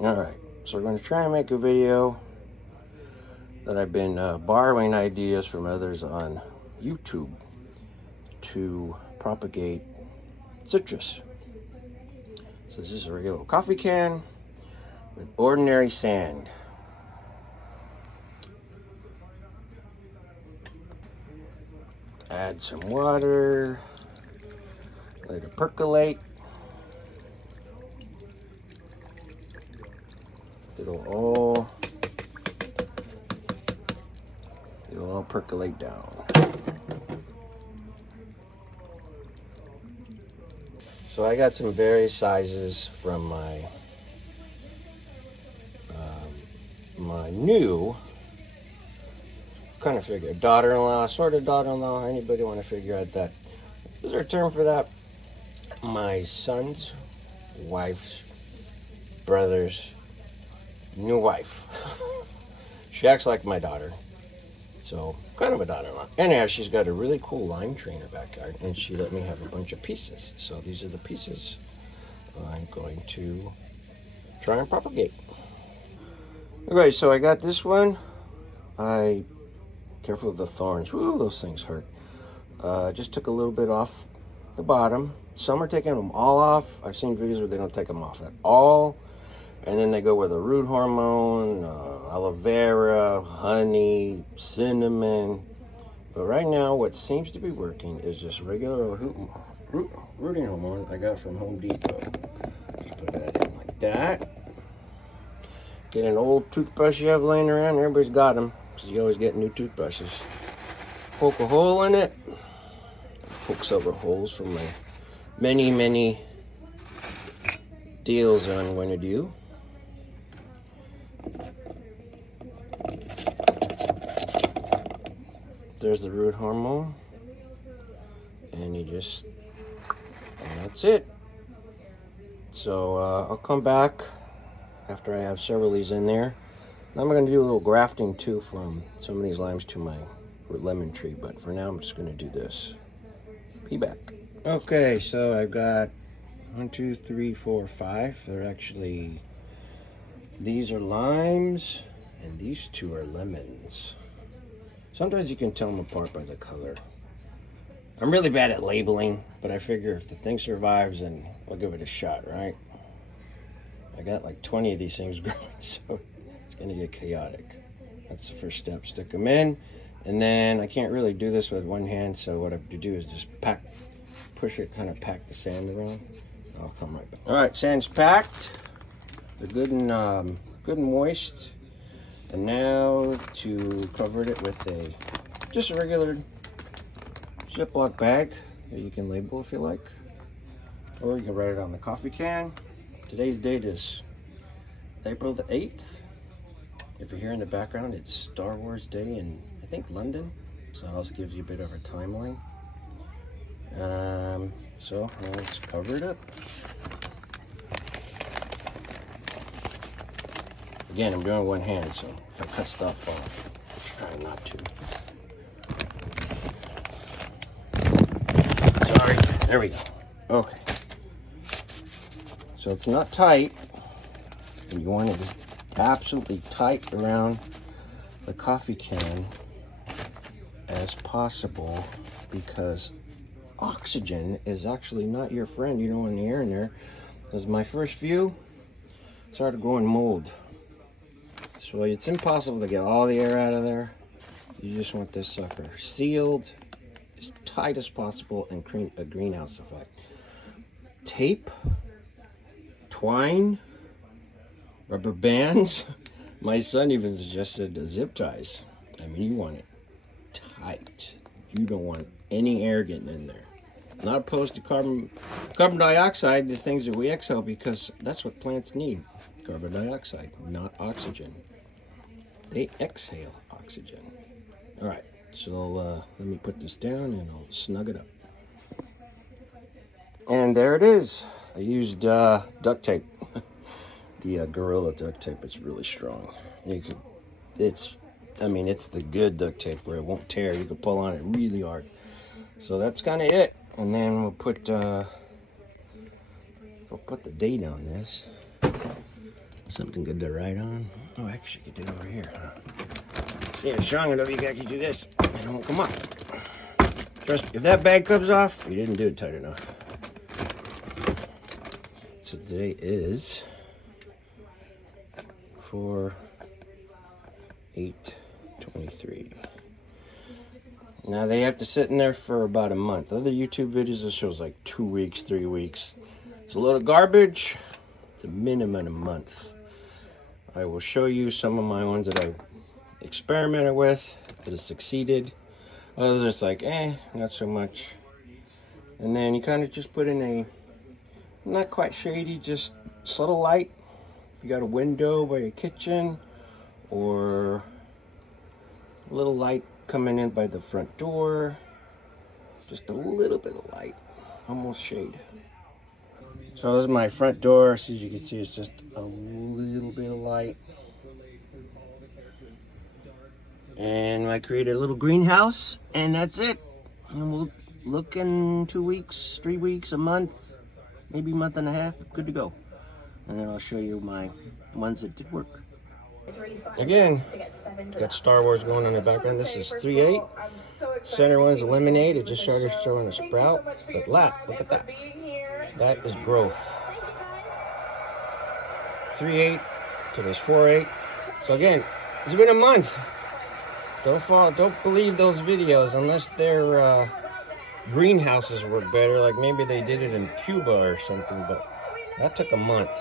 Alright, so we're going to try and make a video that I've been borrowing ideas from others on YouTube to propagate citrus. So this is a regular coffee can with ordinary sand. Add some water, let it percolate. It'll all percolate down. So I got some various sizes from my new kind of figure, daughter-in-law, sort of daughter-in-law. Anybody want to figure out that? Is there a term for that? My son's wife's brother's new wife. She acts like my daughter, so kind of a daughter-in-law. Anyhow, she's got a really cool lime tree in her backyard, and she let me have a bunch of pieces. So these are the pieces I'm going to try and propagate. Okay, so I got this one. Careful of the thorns. Woo, those things hurt. Just took a little bit off the bottom. Some are taking them all off. I've seen videos where they don't take them off at all. And then they go with a root hormone, aloe vera, honey, cinnamon. But right now, what seems to be working is just regular rooting hormone I got from Home Depot. Just put that in like that. Get an old toothbrush you have laying around. Everybody's got them, because you always get new toothbrushes. Poke a hole in it. Poke several holes from my many deals that I'm going to do. There's the root hormone. And that's it. So I'll come back after I have several of these in there. I'm going to do a little grafting too from some of these limes to my lemon tree, but for now I'm just going to do this. Be back. Okay, so I've got 1, 2, 3, 4, 5. They're actually, these are limes and these two are lemons. Sometimes you can tell them apart by the color. I'm really bad at labeling, but I figure if the thing survives, then I'll give it a shot, right? I got like 20 of these things growing, so it's gonna get chaotic. That's the first step. Stick them in, and then I can't really do this with one hand, so what I have to do is just push it, kind of pack the sand around. I'll come right back. All right, sand's packed. They're good and moist. And now to cover it with just a regular Ziploc bag that you can label if you like, or you can write it on the coffee can. Today's date is April the 8th. If you hear in the background, it's Star Wars Day in, I think, London. So that also gives you a bit of a timeline. So let's cover it up. Again, I'm doing one hand, so if I cut stuff off, try not to. Sorry, there we go. Okay. So it's not tight, and you want it just absolutely tight around the coffee can as possible, because oxygen is actually not your friend. You don't want the air in there, because my first few started growing mold. So it's impossible to get all the air out of there. You just want this sucker sealed as tight as possible and create a greenhouse effect. Tape, twine, rubber bands. My son even suggested zip ties. I mean, you want it tight. You don't want any air getting in there. Not opposed to carbon dioxide, the things that we exhale, because that's what plants need. Carbon dioxide, not oxygen. They exhale oxygen. All right, so let me put this down and I'll snug it up. And there it is. I used duct tape. The Gorilla duct tape. It's really strong. It's the good duct tape where it won't tear. You can pull on it really hard. So that's kind of it. And then we'll put the date on this. Something good to write on. Oh, actually, you could do it over here. See, it's strong enough, you can actually do this. It won't come off. Trust me, if that bag comes off, you didn't do it tight enough. So today is 4/8/23. Now they have to sit in there for about a month. Other YouTube videos, it shows like 2 weeks, 3 weeks. It's a load of garbage. It's a minimum a month. I will show you some of my ones that I've experimented with that have succeeded. Others it's like, not so much. And then you kind of just put in a, not quite shady, just subtle light. You got a window by your kitchen, or a little light coming in by the front door. Just a little bit of light, almost shade. So this is my front door. As you can see, it's just a little bit of light. And I created a little greenhouse, and that's it. And we'll look in 2 weeks, 3 weeks, a month, maybe a month and a half, good to go. And then I'll show you my ones that did work. Again, got Star Wars going on the background. This is 3/8. Center one's a lemonade. It just started showing a sprout. But look at that. That is growth. 3/8 to this 4/8. So again, it's been a month. Don't believe those videos unless their greenhouses were better. Like maybe they did it in Cuba or something. But that took a month.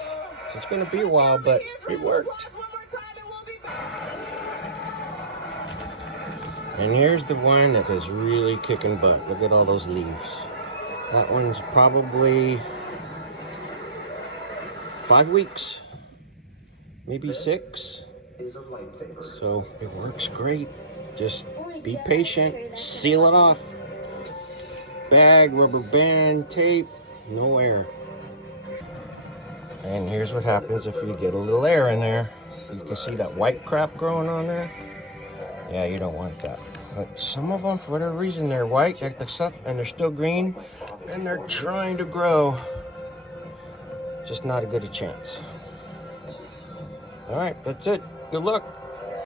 So it's going to be a while, but it worked. And here's the one that is really kicking butt. Look at all those leaves. That one's probably 5 weeks, maybe 6. So it works great. Just be patient, seal it off. Bag, rubber band, tape, no air. And here's what happens if you get a little air in there. So you can see that white crap growing on there. Yeah, you don't want that. But some of them, for whatever reason, they're white, like the stuff, and they're still green, and they're trying to grow. Just not a good a chance. All right, that's it. Good luck.